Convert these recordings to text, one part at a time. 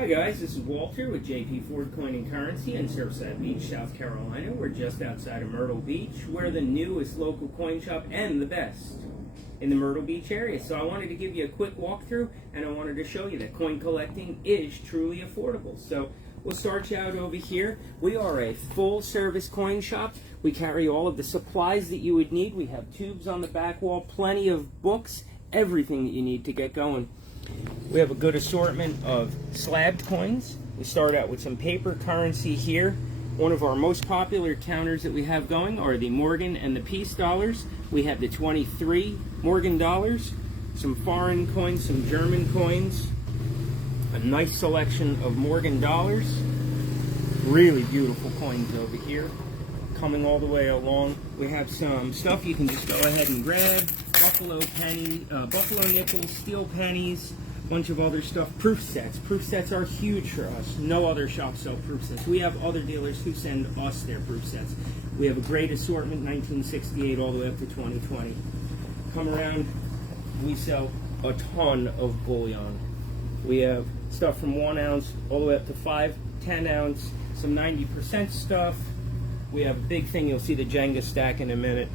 Hi guys, this is Walter with JP Ford Coin and Currency in Surfside Beach, South Carolina. We're just outside of Myrtle Beach. We're the newest local coin shop and the best in the Myrtle Beach area. So I wanted to give you a quick walkthrough, and I wanted to show you that coin collecting is truly affordable. So we'll start you out over here. We are a full service coin shop. We carry all of the supplies that you would need. We have tubes on the back wall, plenty of books, everything that you need to get going. We have a good assortment of slabbed coins. We start out with some paper currency here. One of our most popular counters that we have going are the Morgan and the Peace dollars. We have the 23 Morgan dollars, some foreign coins, some German coins, a nice selection of Morgan dollars. Really beautiful coins over here. Coming all the way along, we have some stuff you can just go ahead and grab. Buffalo nickels, steel pennies, bunch of other stuff. Proof sets. Proof sets are huge for us. No other shops sell proof sets. We have other dealers who send us their proof sets. We have a great assortment, 1968 all the way up to 2020. Come around, we sell a ton of bullion. We have stuff from 1 ounce all the way up to 5, 10 ounce, some 90% stuff. We have a big thing, you'll see the Jenga stack in a minute.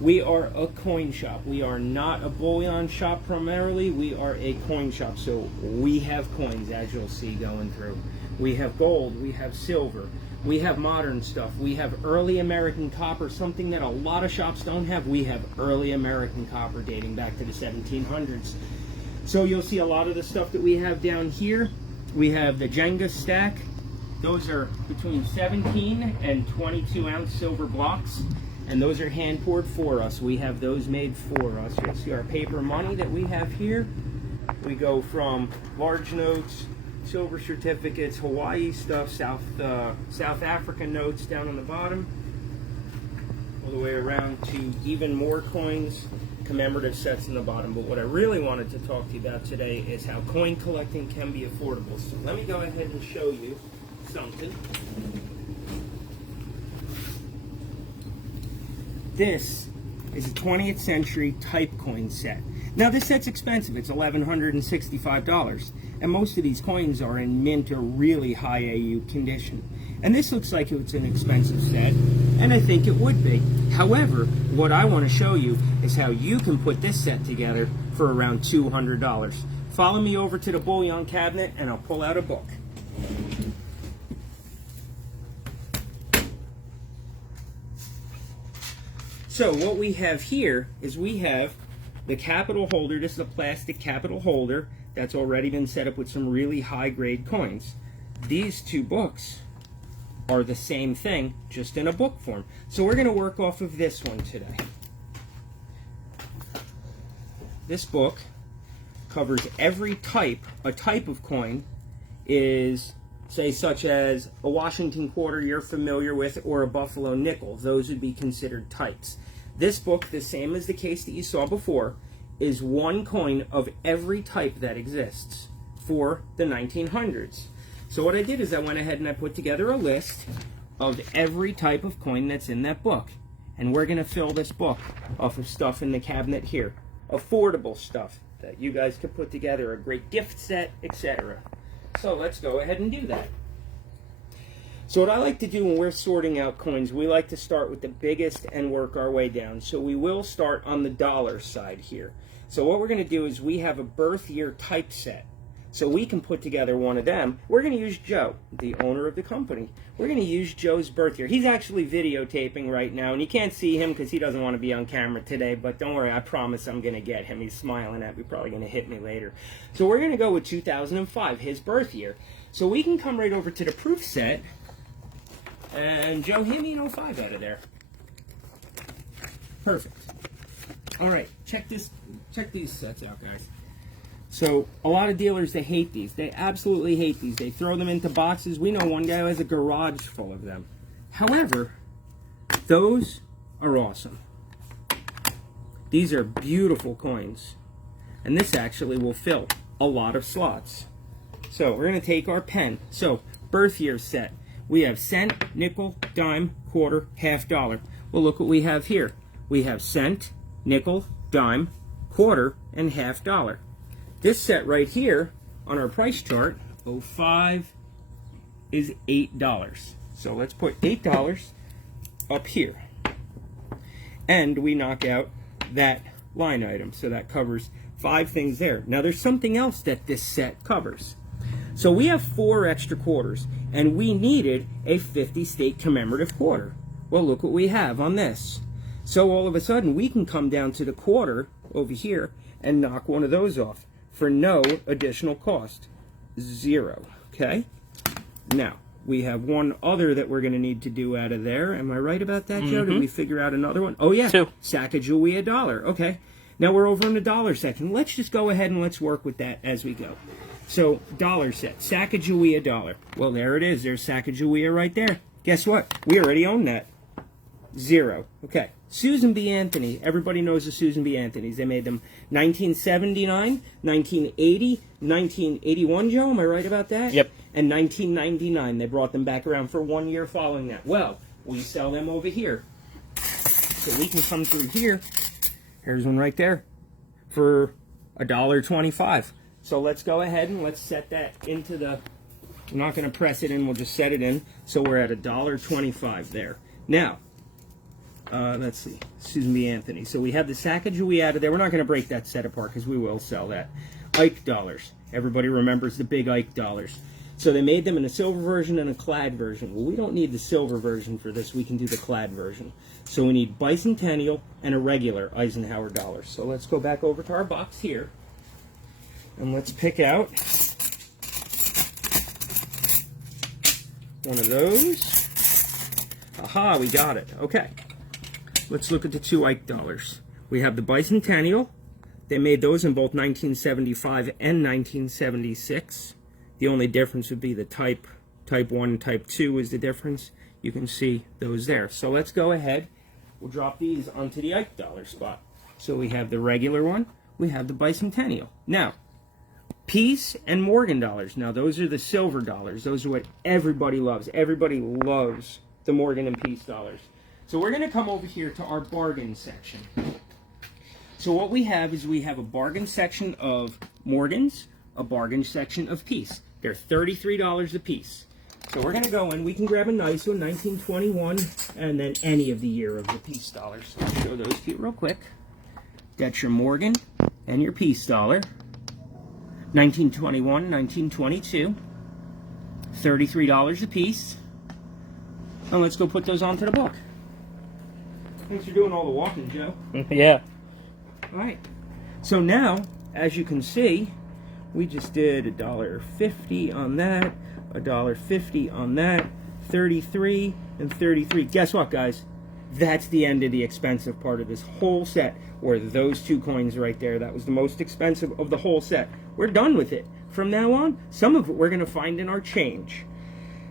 We are a coin shop. We are not a bullion shop primarily. We are a coin shop, so we have coins, as you'll see going through. We have gold, we have silver, we have modern stuff, we have early American copper, something that a lot of shops don't have. We have early American copper dating back to the 1700s. So you'll see a lot of the stuff that we have down here. We have the Jenga stack. Those are between 17 and 22 ounce silver blocks, and those are hand poured for us. We have those made for us. You'll see our paper money that we have here. We go from large notes, silver certificates, Hawaii stuff, South African notes down on the bottom, all the way around to even more coins, commemorative sets in the bottom. But what I really wanted to talk to you about today is how coin collecting can be affordable. So let me go ahead and show you something. This is a 20th century type coin set. Now this set's expensive. It's $1,165, and most of these coins are in mint or really high AU condition. And this looks like it's an expensive set, and I think it would be. However, what I want to show you is how you can put this set together for around $200. Follow me over to the bullion cabinet and I'll pull out a book. So what we have here is we have the capital holder. This is a plastic capital holder that's already been set up with some really high grade coins. These two books are the same thing, just in a book form. So we're going to work off of this one today. This book covers every type. A type of coin is, say, such as a Washington quarter you're familiar with, or a Buffalo nickel. Those would be considered types. This book, the same as the case that you saw before, is one coin of every type that exists for the 1900s. So what I did is I went ahead and I put together a list of every type of coin that's in that book. And we're going to fill this book off of stuff in the cabinet here. Affordable stuff that you guys could put together, a great gift set, etc. So let's go ahead and do that. So what I like to do when we're sorting out coins, we like to start with the biggest and work our way down. So we will start on the dollar side here. So what we're going to do is we have a birth year type set. So we can put together one of them. We're going to use Joe, the owner of the company. We're going to use Joe's birth year. He's actually videotaping right now, and you can't see him because he doesn't want to be on camera today, but don't worry, I promise I'm going to get him. He's smiling at me, probably going to hit me later. So we're going to go with 2005, his birth year. So we can come right over to the proof set, and Joe, hand me an 05 out of there. Perfect. All right, check these sets out, guys. So a lot of dealers, they hate these. They absolutely hate these. They throw them into boxes. We know one guy who has a garage full of them. However, those are awesome. These are beautiful coins. And this actually will fill a lot of slots. So we're going to take our pen. So birth year set. We have cent, nickel, dime, quarter, half dollar. Well, look what we have here. We have cent, nickel, dime, quarter, and half dollar. This set right here on our price chart 05 is $8. So let's put $8 up here. And we knock out that line item. So that covers 5 things there. Now there's something else that this set covers. So we have 4 extra quarters, and we needed a 50-state commemorative quarter. Well, look what we have on this. So all of a sudden, we can come down to the quarter over here and knock one of those off for no additional cost. 0, okay? Now, we have one other that we're going to need to do out of there. Am I right about that, Joe? Did we figure out another one? Oh, yeah. 2. Sacagawea $1. Okay. Now we're over in the dollar section. Let's just go ahead and let's work with that as we go. So, dollar set, Sacagawea $1. Well, there it is. There's Sacagawea right there. Guess what? We already own that. 0. Okay. Susan B. Anthony. Everybody knows the Susan B. Anthonys. They made them 1979, 1980, 1981, Joe. Am I right about that? Yep. And 1999. They brought them back around for 1 year following that. Well, we sell them over here. So we can come through here. Here's one right there for $1.25. So let's go ahead and let's set that into the, I'm not going to press it in, we'll just set it in. So we're at $1.25 there. Now, let's see, Susan B. Anthony. So we have the Sacagawea out of there. We're not going to break that set apart because we will sell that. Ike dollars. Everybody remembers the big Ike dollars. So they made them in a silver version and a clad version. Well, we don't need the silver version for this. We can do the clad version. So we need bicentennial and a regular Eisenhower dollar. So let's go back over to our box here. And let's pick out one of those. Aha, we got it. Okay. Let's look at the 2 Ike dollars. We have the bicentennial. They made those in both 1975 and 1976. The only difference would be the type 1 and type 2 is the difference. You can see those there. So let's go ahead. We'll drop these onto the Ike dollar spot. So we have the regular one. We have the bicentennial. Now, Peace and Morgan dollars. Now, those are the silver dollars. Those are what everybody loves. Everybody loves the Morgan and Peace dollars. So we're going to come over here to our bargain section. So what we have is we have a bargain section of Morgans, a bargain section of Peace. They're $33 a piece. So we're going to go in. We can grab a nice one, 1921, and then any of the year of the Peace dollars. I'll show those to you real quick. Got your Morgan and your Peace dollar. 1921, 1922. $33 a piece. And let's go put those onto the book. Thanks for doing all the walking, Joe. Yeah. All right. So now, as you can see, we just did $1.50 on that, $1.50 on that, 33 and 33. Guess what, guys? That's the end of the expensive part of this whole set, were those 2 coins right there. That was the most expensive of the whole set. We're done with it. From now on, some of it we're going to find in our change.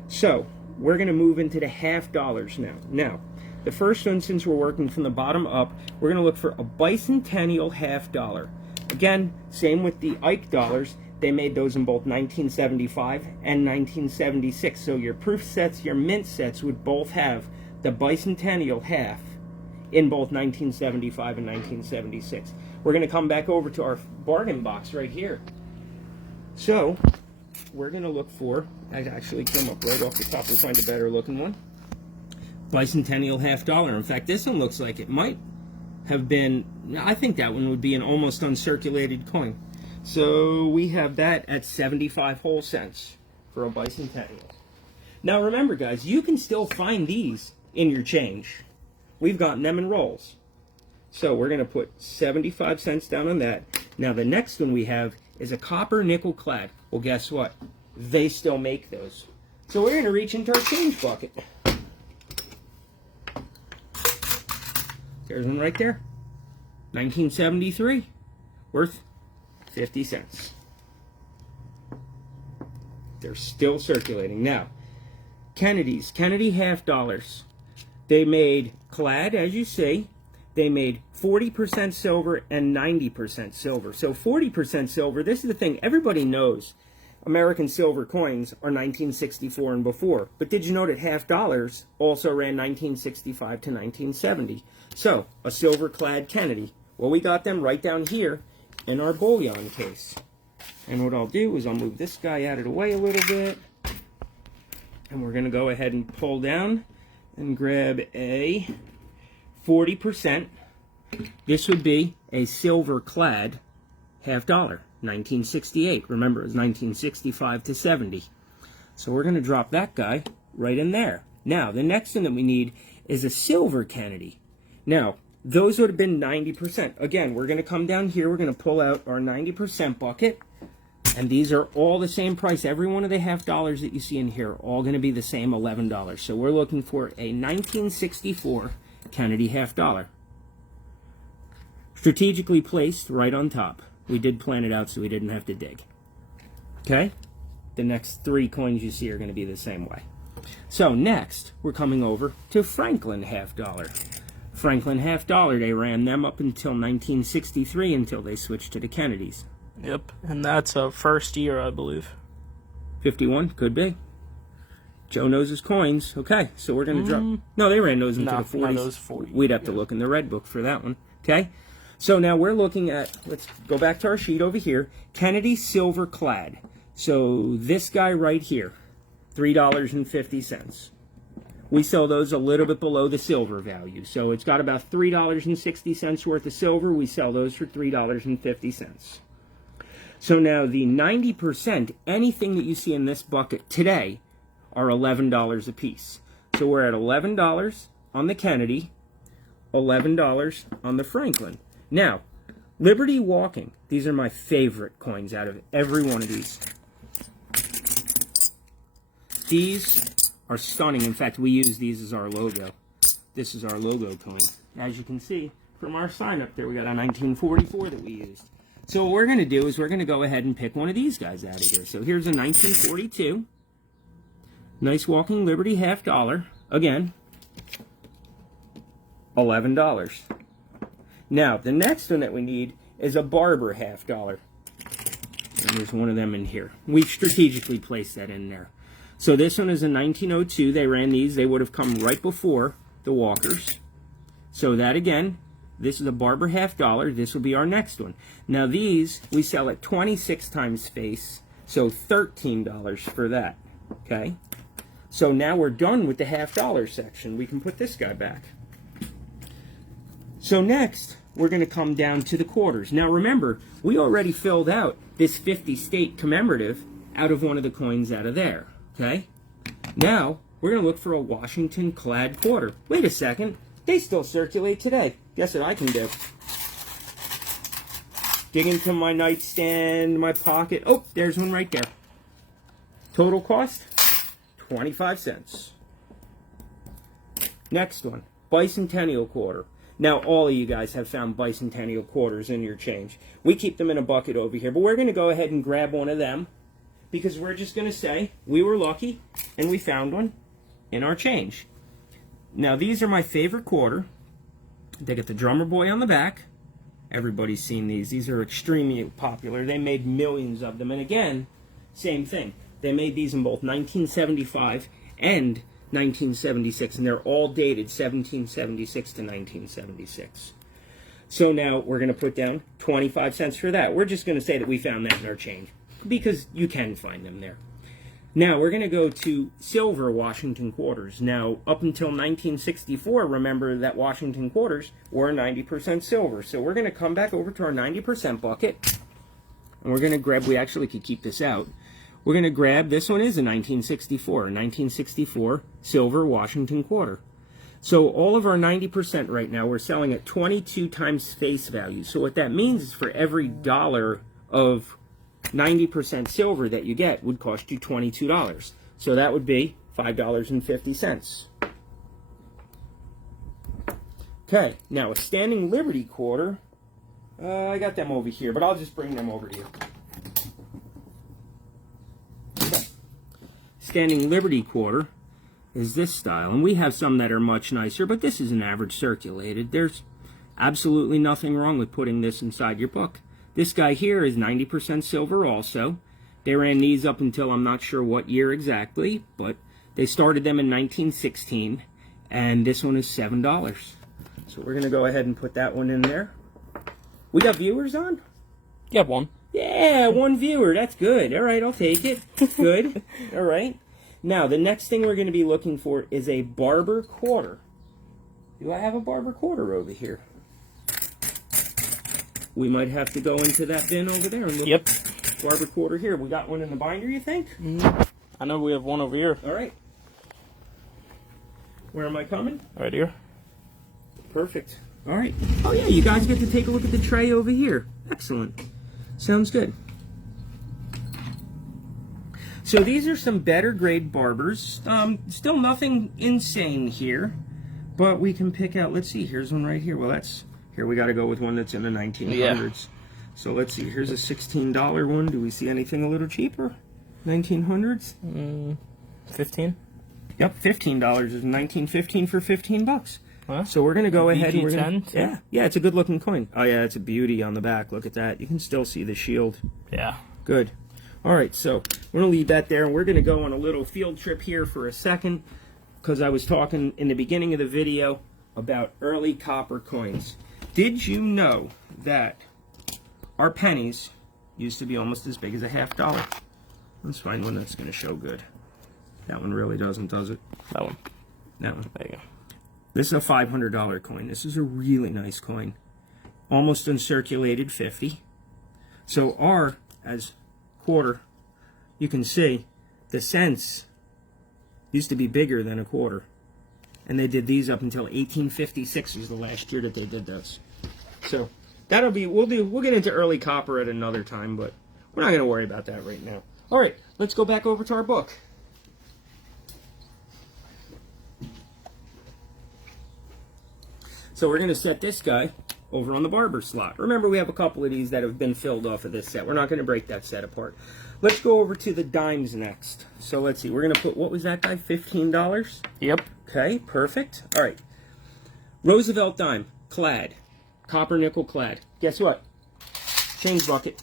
So, we're going to move into the half dollars now. Now, the first one, since we're working from the bottom up, we're going to look for a bicentennial half dollar. Again, same with the Ike dollars. They made those in both 1975 and 1976. So your proof sets, your mint sets would both have the bicentennial half in both 1975 and 1976. We're going to come back over to our bargain box right here. So we're going to look for, I actually came up right off the top to find a better looking one. Bicentennial half dollar. In fact, this one looks like it might have been, I think that one would be an almost uncirculated coin. So we have that at 75 whole cents for a bicentennial. Now remember, guys, you can still find these in your change. We've gotten them in rolls. So we're going to put 75 cents down on that. Now the next one we have is a copper nickel clad. Well, guess what? They still make those. So we're going to reach into our change bucket. There's one right there. 1973. Worth 50 cents. They're still circulating. Now, Kennedy's. Kennedy half dollars. They made clad, as you see. They made 40% silver and 90% silver. So 40% silver, this is the thing. Everybody knows American silver coins are 1964 and before. But did you know that half dollars also ran 1965 to 1970? So, a silver-clad Kennedy. Well, we got them right down here in our bullion case. And what I'll do is I'll move this guy out of the way a little bit. And we're going to go ahead and pull down and grab a 40%. This would be a silver clad $50, 1968. Remember, it was 1965 to 70. So we're going to drop that guy right in there. Now, the next thing that we need is a silver Kennedy. Now, those would have been 90%. Again, we're going to come down here. We're going to pull out our 90% bucket. And these are all the same price. Every one of the $50 that you see in here are all going to be the same $11. So we're looking for a 1964 Kennedy $50. Strategically placed right on top. We did plan it out so we didn't have to dig. Okay? The next 3 coins you see are going to be the same way. So next, we're coming over to Franklin $50. Franklin $50, they ran them up until 1963 until they switched to the Kennedys. Yep, and that's a first year, I believe. 51, could be. Joe knows his coins. Okay, so we're going to drop... No, they ran those into the 40s. No, those 40. We'd have to look in the red book for that one. Okay? So now we're looking at... Let's go back to our sheet over here. Kennedy Silver Clad. So this guy right here, $3.50. We sell those a little bit below the silver value. So it's got about $3.60 worth of silver. We sell those for $3.50. So now the 90%, anything that you see in this bucket today, are $11 a piece. So we're at $11 on the Kennedy, $11 on the Franklin. Now, Liberty Walking, these are my favorite coins out of every one of these. These are stunning. In fact, we use these as our logo. This is our logo coin. As you can see from our sign up there, we got a 1944 that we used. So what we're going to do is we're going to go ahead and pick one of these guys out of here. So here's a 1942. Nice Walking Liberty $50. Again, $11. Now, the next one that we need is a Barber $50. And there's one of them in here. We've strategically placed that in there. So this one is a 1902. They ran these. They would have come right before the Walkers. So that, again, this is a Barber $50. This will be our next one. Now these, we sell at 26 times face, so $13 for that. Okay? So now we're done with the $50 section. We can put this guy back. So next, we're going to come down to the quarters. Now remember, we already filled out this 50 state commemorative out of one of the coins out of there. Okay? Now, we're going to look for a Washington clad quarter. Wait a second. They still circulate today. Guess what I can do? Dig into my nightstand, my pocket. Oh, there's one right there. Total cost, 25 cents. Next one, Bicentennial quarter. Now, all of you guys have found Bicentennial quarters in your change. We keep them in a bucket over here, but we're going to go ahead and grab one of them because we're just going to say we were lucky and we found one in our change. Now, these are my favorite quarter. They get the drummer boy on the back. Everybody's seen these. These are extremely popular. They made millions of them. And again, same thing. They made these in both 1975 and 1976, and they're all dated 1776 to 1976. So now we're going to put down 25 cents for that. We're just going to say that we found that in our change because you can find them there. Now we're going to go to silver Washington quarters. Now up until 1964, remember that Washington quarters were 90% silver. So we're going to come back over to our 90% bucket, and we're going to grab, we actually could keep this out. We're going to grab, this one is a 1964 silver Washington quarter. So all of our 90% right now, we're selling at 22 times face value. So what that means is for every dollar of 90% silver that you get would cost you $22. So that would be $5.50. Okay, now a Standing Liberty quarter. I got them over here, but I'll just bring them over to you. Okay. Standing Liberty quarter is this style, and we have some that are much nicer, but this is an average circulated. There's absolutely nothing wrong with putting this inside your book. This guy here is 90% silver also. They ran these up until I'm not sure what year exactly, but they started them in 1916, and this one is $7. So we're going to go ahead and put that one in there. We got viewers on? Yeah, one. Yeah, 1 viewer. That's good. All right, I'll take it. Good. All right. Now, the next thing we're going to be looking for is a barber quarter. Do I have a barber quarter over here? We might have to go into that bin over there and Yep. barber quarter here. We got one in the binder, you think? I know we have one over here. All right. Where am I coming? Right here. Perfect. All right. Oh, yeah, you guys get to take a look at the tray over here. Excellent. Sounds good. So these are some better grade barbers. Still nothing insane here, but we can pick out, let's see, here's one right here. Well, here we got to go with one that's in the 1900s. Yeah. So let's see, here's a $16 one. Do we see anything a little cheaper? 1900s? 15. Yep, $15 is 1915 for 15 bucks. Huh? So we're going to go ahead and we're going VP10, to, yeah, it's a good looking coin. Oh yeah, it's a beauty on the back. Look at that. You can still see the shield. Yeah. Good. All right, so we're going to leave that there, and we're going to go on a little field trip here for a second, because I was talking in the beginning of the video about early copper coins. Did you know that our pennies used to be almost as big as a $50? Let's find one that's going to show good. That one really doesn't, does it? That one. That one. There you go. This is a $500 coin. This is a really nice coin. Almost uncirculated 50. So R as quarter, you can see the cents used to be bigger than a quarter. And they did these up until 1856 was the last year that they did those. So that'll be, we'll get into early copper at another time, but we're not going to worry about that right now. All right, let's go back over to our book. So we're going to set this guy over on the barber slot. Remember, we have a couple of these that have been filled off of this set. We're not going to break that set apart. Let's go over to the dimes next. So let's see. We're going to put, what was that guy, $15? Yep. Okay, perfect. All right. Roosevelt dime, clad. Copper nickel clad. Guess what? Change bucket.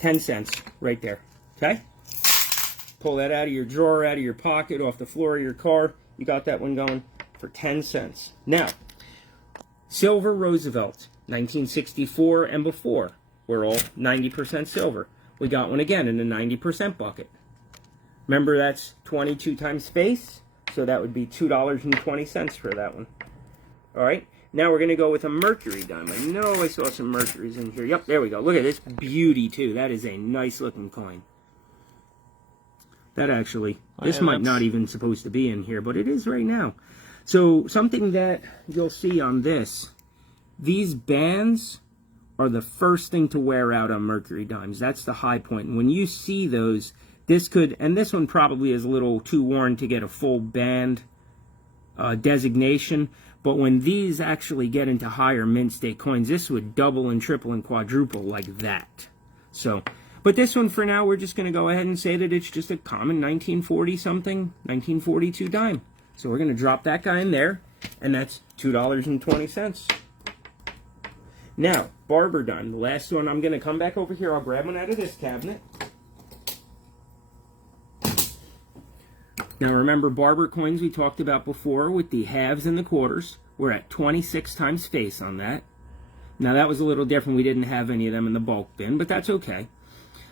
10 cents right there. Okay? Pull that out of your drawer, out of your pocket, off the floor of your car. You got that one going for 10 cents. Now, silver Roosevelt, 1964 and before. We're all 90% silver. We got one again in the 90% bucket. Remember, that's 22 times face, so that would be $2.20 for that one. All right, now we're going to go with a mercury dime. I know I saw some mercuries in here. Yep, there we go. Look at this beauty, too. That is a nice-looking coin. That actually, this might not even supposed to be in here, but it is right now. So something that you'll see on this, these bands are the first thing to wear out on mercury dimes. That's the high point. And when you see those, this could, and this one probably is a little too worn to get a full band designation, but when these actually get into higher mint state coins, this would double and triple and quadruple like that. So, but this one for now, we're just going to go ahead and say that it's just a common 1940-something, 1942 dime. So we're going to drop that guy in there, and that's $2.20. Now, barber dime, the last one. I'm going to come back over here. I'll grab one out of this cabinet. Now remember, barber coins we talked about before with the halves and the quarters. We're at 26 times face on that. Now that was a little different. We didn't have any of them in the bulk bin, but that's okay.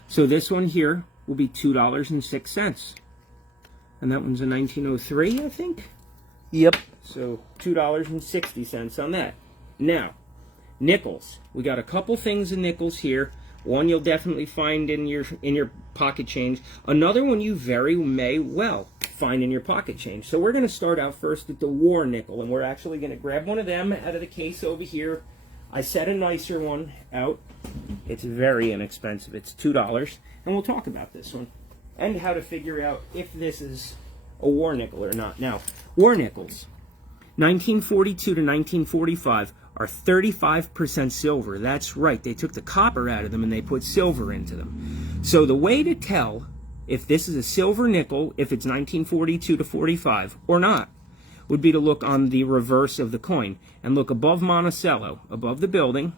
So this one here will be $2.06. And that one's a 1903, I think? Yep. So $2.60 on that. Now, nickels. We got a couple things in nickels here. One you'll definitely find in your pocket change. Another one you very may well find in your pocket change. So we're going to start out first with the war nickel, and we're actually going to grab one of them out of the case over here. I set a nicer one out. It's very inexpensive. It's $2, and we'll talk about this one and how to figure out if this is a war nickel or not. Now, war nickels, 1942 to 1945, are 35% silver. That's right. They took the copper out of them and they put silver into them. So the way to tell if this is a silver nickel, if it's 1942 to 45 or not, would be to look on the reverse of the coin and look above Monticello, above the building,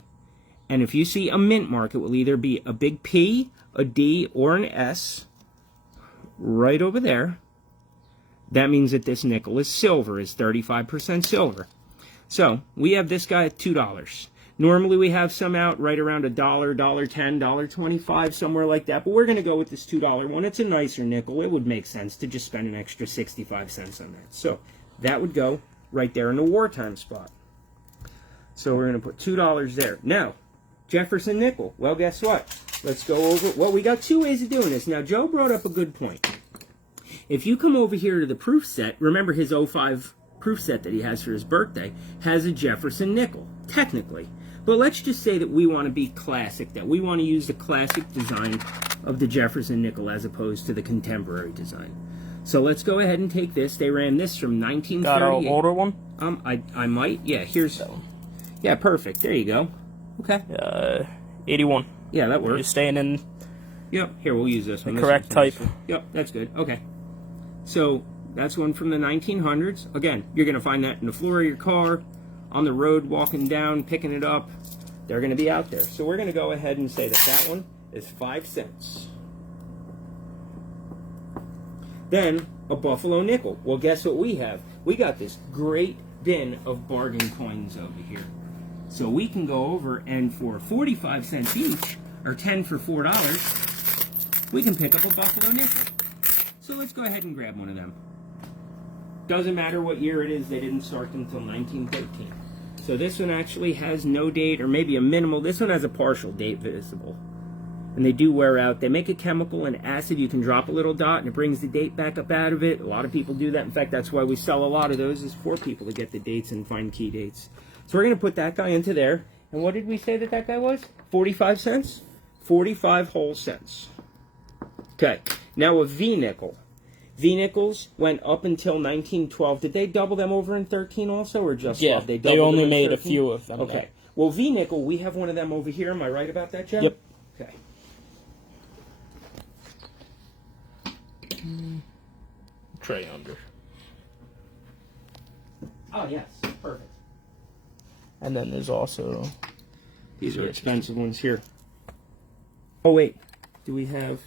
and if you see a mint mark, it will either be a big P, a D, or an S right over there. That means that this nickel is silver, is 35% silver. So we have this guy at $2. Normally we have some out right around $1, $1.10, $1.25, somewhere like that. But we're going to go with this $2 one. It's a nicer nickel. It would make sense to just spend an extra 65 cents on that. So that would go right there in the wartime spot. So we're going to put $2 there. Now, Jefferson Nickel. Well, guess what? Let's go over. Well, we got two ways of doing this. Now, Joe brought up a good point. If you come over here to the proof set, remember his 05 proof set that he has for his birthday has a Jefferson Nickel, technically. But let's just say that we want to be classic, that we want to use the classic design of the Jefferson Nickel as opposed to the contemporary design. So let's go ahead and take this. They ran this from 1938. Got an older one? I might. Yeah, here's that one. Yeah, perfect. There you go. Okay. 81. Yeah, that works. You're staying in. Yep. Here, we'll use this one. The correct type. Yep, that's good. Okay. So that's one from the 1900s. Again, you're going to find that in the floor of your car, on the road, walking down, picking it up. They're going to be out there. So we're going to go ahead and say that that one is 5 cents. Then a Buffalo nickel. Well, guess what we have? We got this great bin of bargain coins over here. So we can go over and for 45 cents each, or 10 for $4, we can pick up a Buffalo nickel. So let's go ahead and grab one of them. Doesn't matter what year it is, they didn't start until 1913. So this one actually has no date, or maybe a minimal. This one has a partial date visible. And they do wear out. They make a chemical and acid. You can drop a little dot and it brings the date back up out of it. A lot of people do that. In fact, that's why we sell a lot of those, is for people to get the dates and find key dates. So we're going to put that guy into there. And what did we say that guy was? 45 cents? 45 whole cents. Okay. Now a V-nickel. V-nickels went up until 1912. Did they double them over in 13 also, or just 12? They only made 13? A few of them. Okay. There. Well, V-nickel, we have one of them over here. Am I right about that, Jeff? Yep. Okay. Tray under. Oh, yes. Perfect. And then there's also... These are expensive ones here. Oh, wait. Do we have...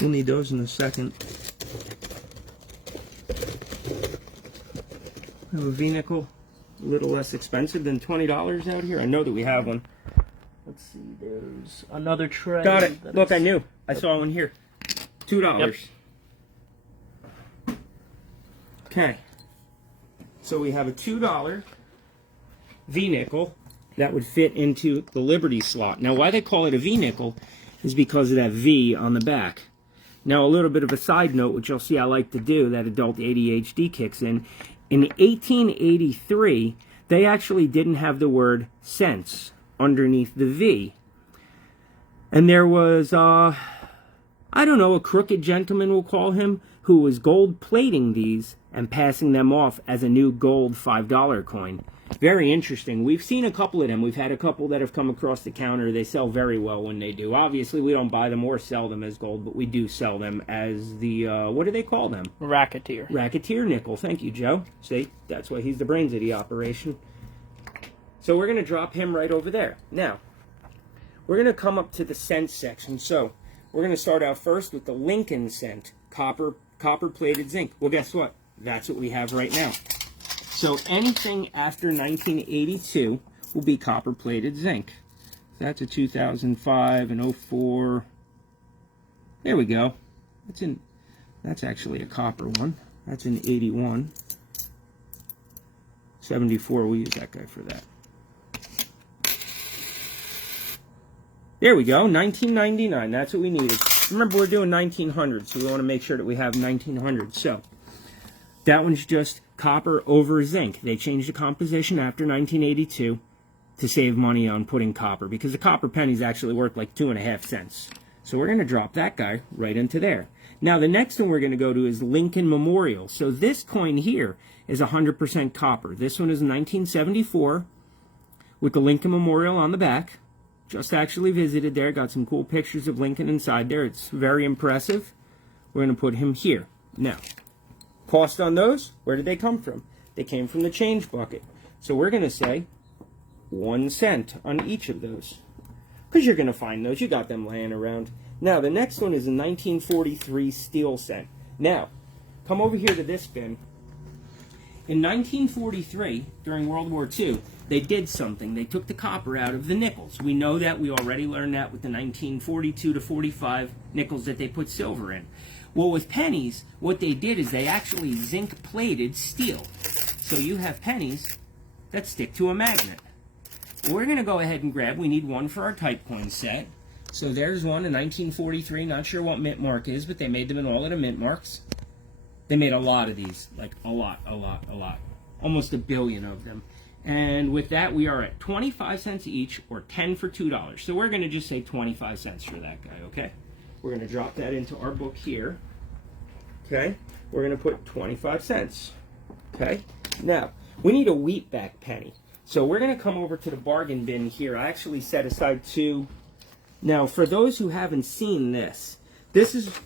We'll need those in a second. We have a V-nickel. A little less expensive than $20 out here. I know that we have one. Let's see, there's another tray. Got it. Look, I knew. I saw one here. $2. Yep. Okay. So we have a $2 V-nickel that would fit into the Liberty slot. Now, why they call it a V-nickel is because of that V on the back. Now, a little bit of a side note, which you'll see I like to do, that adult ADHD kicks in. In 1883, they actually didn't have the word cents underneath the V. And there was, I don't know, a crooked gentleman, we'll call him, who was gold plating these and passing them off as a new gold $5 coin. Very interesting. We've seen a couple of them. We've had a couple that have come across the counter. They sell very well when they do. Obviously, we don't buy them or sell them as gold, but we do sell them as the, what do they call them? Racketeer. Racketeer nickel. Thank you, Joe. See, that's why he's the brains of the operation. So we're going to drop him right over there. Now, we're going to come up to the cent section. So we're going to start out first with the Lincoln cent, copper-plated zinc. Well, guess what? That's what we have right now. So anything after 1982 will be copper-plated zinc. That's a 2005, an 04. There we go. That's actually a copper one. That's an 81. 74, we'll use that guy for that. There we go, 1999. That's what we needed. Remember, we're doing 1900, so we want to make sure that we have 1900. So that one's just copper over zinc. They changed the composition after 1982 to save money on putting copper, because the copper penny's actually worth like 2.5 cents. So we're going to drop that guy right into there. Now the next one we're going to go to is Lincoln Memorial. So this coin here is 100% copper. This one is 1974 with the Lincoln Memorial on the back. Just actually visited there. Got some cool pictures of Lincoln inside there. It's very impressive. We're going to put him here. Now, cost on those, where did they come from? They came from the change bucket. So we're going to say 1 cent on each of those, because you're going to find those. You got them laying around. Now, the next one is a 1943 steel cent. Now, come over here to this bin. in 1943, during World War II, they did something. They took the copper out of the nickels. We know that. We already learned that with the 1942 to 45 nickels that they put silver in. Well, with pennies, what they did is they actually zinc-plated steel. So you have pennies that stick to a magnet. We're going to go ahead and grab, we need one for our type coin set. So there's one in 1943, not sure what mint mark is, but they made them in all of the mint marks. They made a lot of these, like a lot. Almost 1 billion of them. And with that, we are at 25 cents each, or 10 for $2. So we're going to just say 25 cents for that guy, okay? We're going to drop that into our book here. Okay? We're going to put 25 cents. Okay? Now, we need a wheatback penny. So we're going to come over to the bargain bin here. I actually set aside 2. Now, for those who haven't seen this,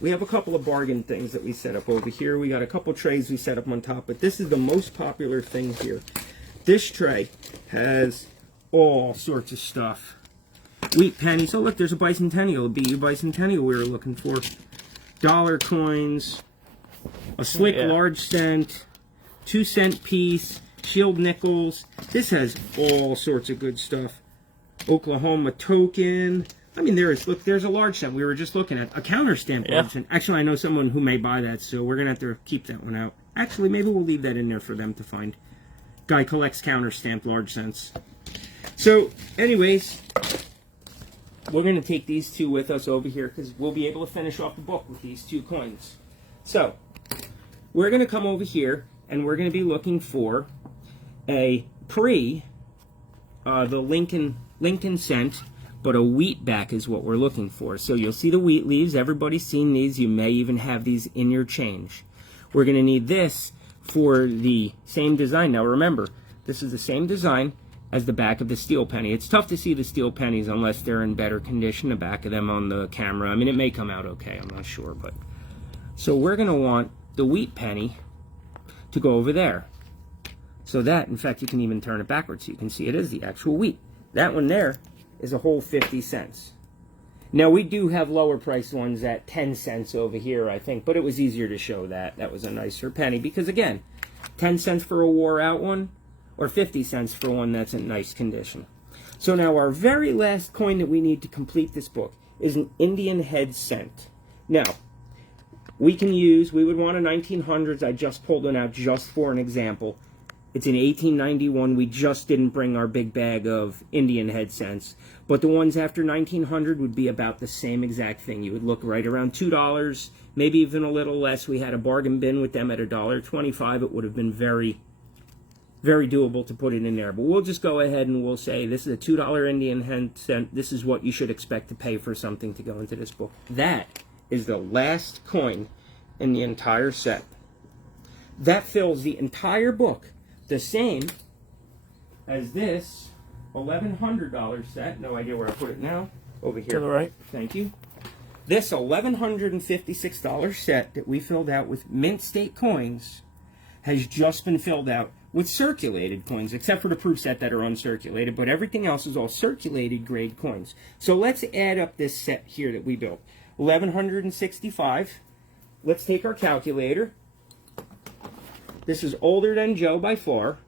we have a couple of bargain things that we set up over here. We got a couple trays we set up on top, but this is the most popular thing here. This tray has all sorts of stuff. Wheat pennies. Oh, look, there's a bicentennial, a BU bicentennial we were looking for. Dollar coins, a slick large cent, 2-cent piece, shield nickels. This has all sorts of good stuff. Oklahoma token. I mean, there's a large cent. We were just looking at a counter stamp large cent. Actually, I know someone who may buy that, so we're going to have to keep that one out. Actually, maybe we'll leave that in there for them to find. Guy collects counter stamped large cents. So, anyways, we're going to take these 2 with us over here because we'll be able to finish off the book with these 2 coins. So, we're going to come over here and we're going to be looking for a the Lincoln cent, but a wheatback is what we're looking for. So you'll see the wheat leaves. Everybody's seen these. You may even have these in your change. We're going to need this for the same design. Now remember, this is the same design as the back of the steel penny. It's tough to see the steel pennies unless they're in better condition, the back of them on the camera. I mean, it may come out okay, I'm not sure. But so we're going to want the wheat penny to go over there. So that, in fact, you can even turn it backwards so you can see it is the actual wheat. That one there is a whole 50 cents. Now, we do have lower priced ones at 10 cents over here, I think, but it was easier to show that. That was a nicer penny because, again, 10 cents for a wore-out one or 50 cents for one that's in nice condition. So now our very last coin that we need to complete this book is an Indian head cent. Now, we would want a 1900s. I just pulled one out just for an example. It's in 1891. We just didn't bring our big bag of Indian head cents. But the ones after 1900 would be about the same exact thing. You would look right around $2, maybe even a little less. We had a bargain bin with them at $1.25. It would have been very, very doable to put it in there. But we'll just go ahead and we'll say this is a $2 Indian head cent. This is what you should expect to pay for something to go into this book. That is the last coin in the entire set. That fills the entire book. The same as this $1,100 set. No idea where I put it now. Over here. To the right. Thank you. This $1,156 set that we filled out with mint state coins has just been filled out with circulated coins, except for the proof set that are uncirculated, but everything else is all circulated grade coins. So let's add up this set here that we built. 1,165. Let's take our calculator. This is older than Joe by far.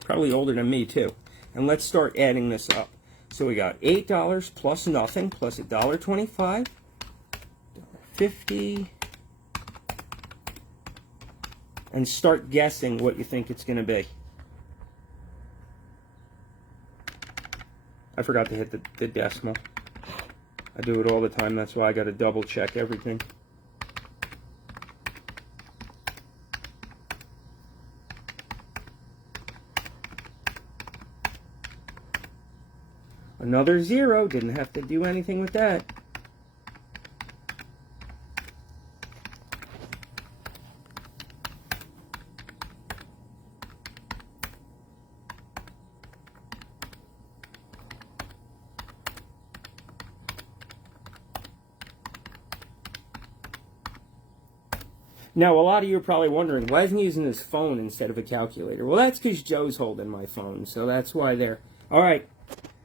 Probably older than me too. And let's start adding this up. So we got $8 plus nothing plus $1.25, $1.50, and start guessing what you think it's going to be. I forgot to hit the decimal. I do it all the time. That's why I got to double check everything. Another 0, didn't have to do anything with that. Now, a lot of you are probably wondering, why isn't he using his phone instead of a calculator? Well, that's because Joe's holding my phone, so that's why there. All right.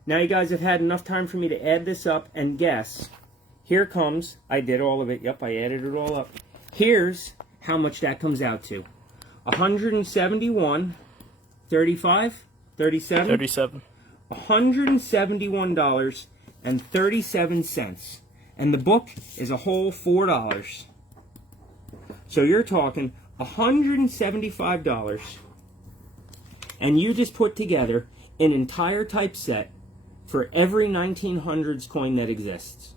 Now you guys have had enough time for me to add this up and guess. Here comes, I did all of it. Yep, I added it all up. Here's how much that comes out to. 171, 35, 37? 37. $171.37. And the book is a whole $4. So you're talking $175. And you just put together an entire typeset for every 1900s coin that exists.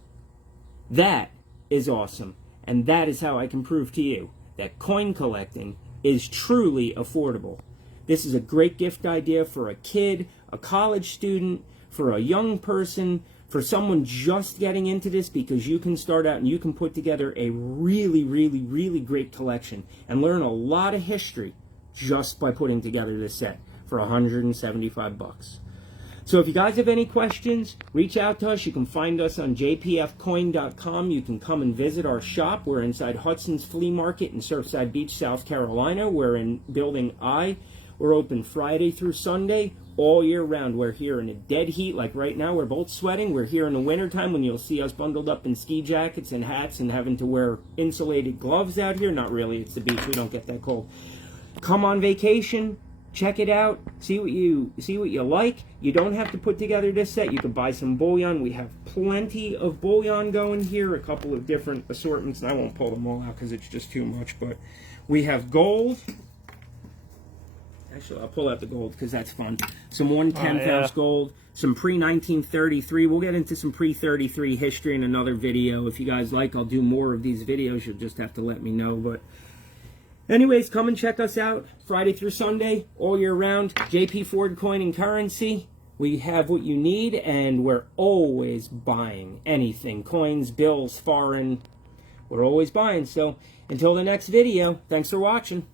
That is awesome. And that is how I can prove to you that coin collecting is truly affordable. This is a great gift idea for a kid, a college student, for a young person, for someone just getting into this, because you can start out and you can put together a really, really, really great collection and learn a lot of history just by putting together this set for $175. So if you guys have any questions, reach out to us. You can find us on jpfcoin.com. You can come and visit our shop. We're inside Hudson's Flea Market in Surfside Beach, South Carolina. We're in Building I. We're open Friday through Sunday, all year round. We're here in a dead heat, like right now. We're both sweating. We're here in the wintertime when you'll see us bundled up in ski jackets and hats and having to wear insulated gloves out here. Not really. It's the beach. We don't get that cold. Come on vacation. Check it out. See what you like. You don't have to put together this set. You can buy some bullion. We have plenty of bullion going here. A couple of different assortments. And I won't pull them all out because it's just too much. But we have gold. Actually, I'll pull out the gold because that's fun. Some 1/10 ounce gold. Some pre-1933. We'll get into some pre-33 history in another video. If you guys like, I'll do more of these videos. You'll just have to let me know. But anyways, come and check us out Friday through Sunday, all year round. JP Ford Coin and Currency. We have what you need, and we're always buying anything. Coins, bills, foreign. We're always buying. So until the next video, thanks for watching.